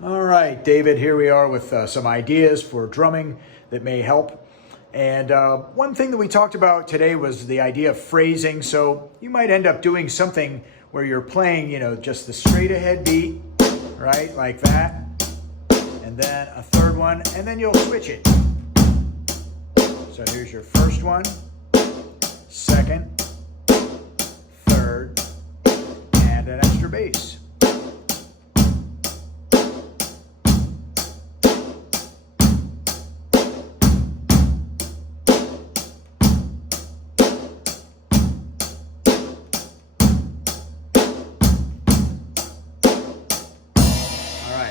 All right, David, here we are with some ideas for drumming that may help. And one thing that we talked about today was the idea of phrasing. So you might end up doing something where you're playing, just the straight ahead beat, right? Like that. And then a third one, and then you'll switch it. So here's your first one, second, third, and an extra bass.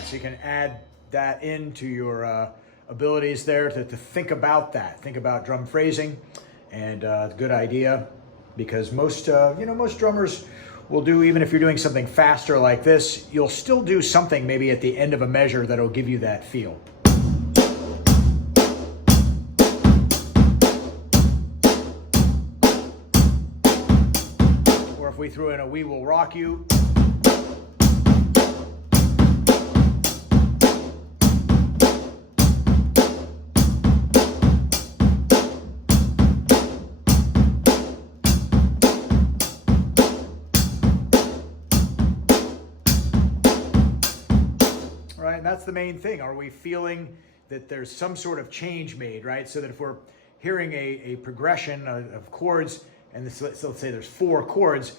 So you can add that into your abilities there to think about that. Think about drum phrasing, and it's a good idea because most most drummers will do, even if you're doing something faster like this, you'll still do something maybe at the end of a measure that'll give you that feel. Or if we threw in a "We Will Rock You." Right, and that's the main thing. Are we feeling that there's some sort of change made, right? So that if we're hearing a progression of chords, and let's say there's 4 chords,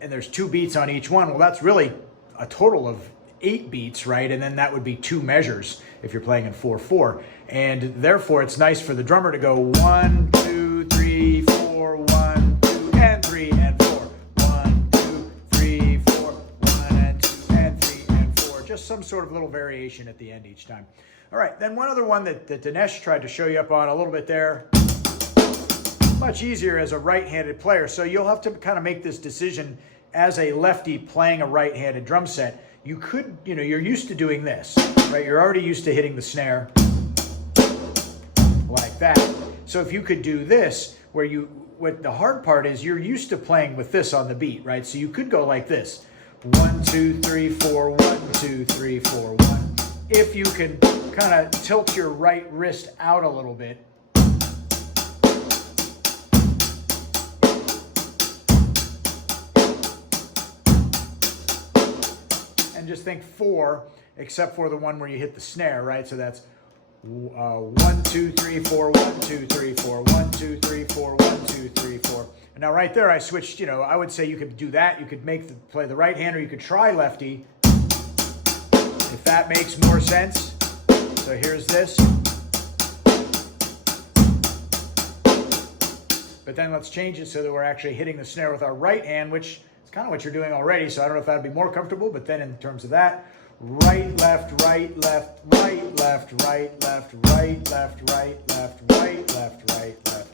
and there's 2 beats on each one, well, that's really a total of 8 beats, right? And then that would be 2 measures if you're playing in 4/4. And therefore, it's nice for the drummer to go 1, 2, 3, 4, 1, 2, and 3, and 4. 1, 2, 3, 4, 1, and 2, and 3, and 4. Just some sort of little variation at the end each time. All right, then one other one that Dinesh tried to show you up on a little bit there. Much easier as a right-handed player. So you'll have to kind of make this decision as a lefty playing a right-handed drum set. You could, you're used to doing this, right? You're already used to hitting the snare like that. So if you could do this, what the hard part is, you're used to playing with this on the beat, right? So you could go like this. 1, 2, 3, 4, 1, 2, 3, 4, 1. If you can kind of tilt your right wrist out a little bit. And just think 4, except for the one where you hit the snare, right? So that's 1, 2, 3, 4, 1, 2, 3, 4, 1, 2, 3, 4, 1, 2, 3, 4. And now right there I switched, I would say you could do that. You could play the right hand, or you could try lefty, if that makes more sense. So here's this. But then let's change it so that we're actually hitting the snare with our right hand, which is kind of what you're doing already. So I don't know if that'd be more comfortable, but then in terms of that, right, left, right, left, right, left, right, left, right, left, right, left, right, left, right, left.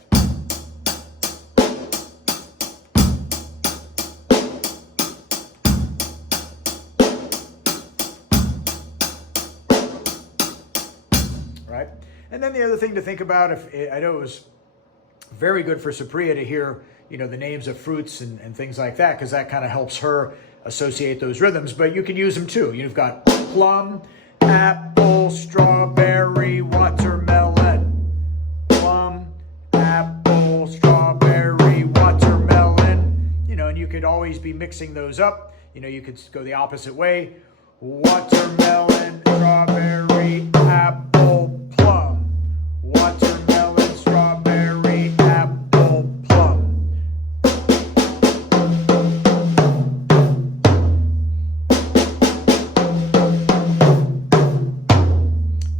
Right? And then the other thing to think about, I know it was very good for Supriya to hear, the names of fruits and things like that, because that kind of helps her associate those rhythms, but you can use them too. You've got plum, apple, strawberry, watermelon. Plum, apple, strawberry, watermelon. And you could always be mixing those up. You could go the opposite way. Watermelon, strawberry, apple, plum. Watermelon, strawberry, apple, plum.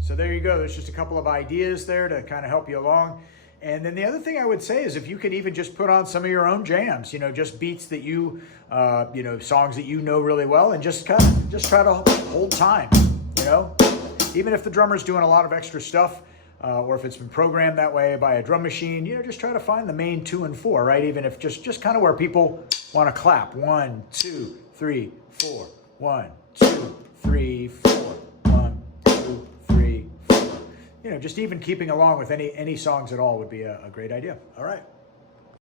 So there you go. There's just a couple of ideas there to kind of help you along. And then the other thing I would say is if you could even just put on some of your own jams, just beats that you, songs that you know really well, and just try to hold time, Even if the drummer's doing a lot of extra stuff, or if it's been programmed that way by a drum machine, just try to find the main 2 and 4, right? Even if just kind of where people want to clap. 1, 2, 3, 4. 1, 2, 3, 4. 1, 2, 3, 4. Just even keeping along with any songs at all would be a great idea. All right.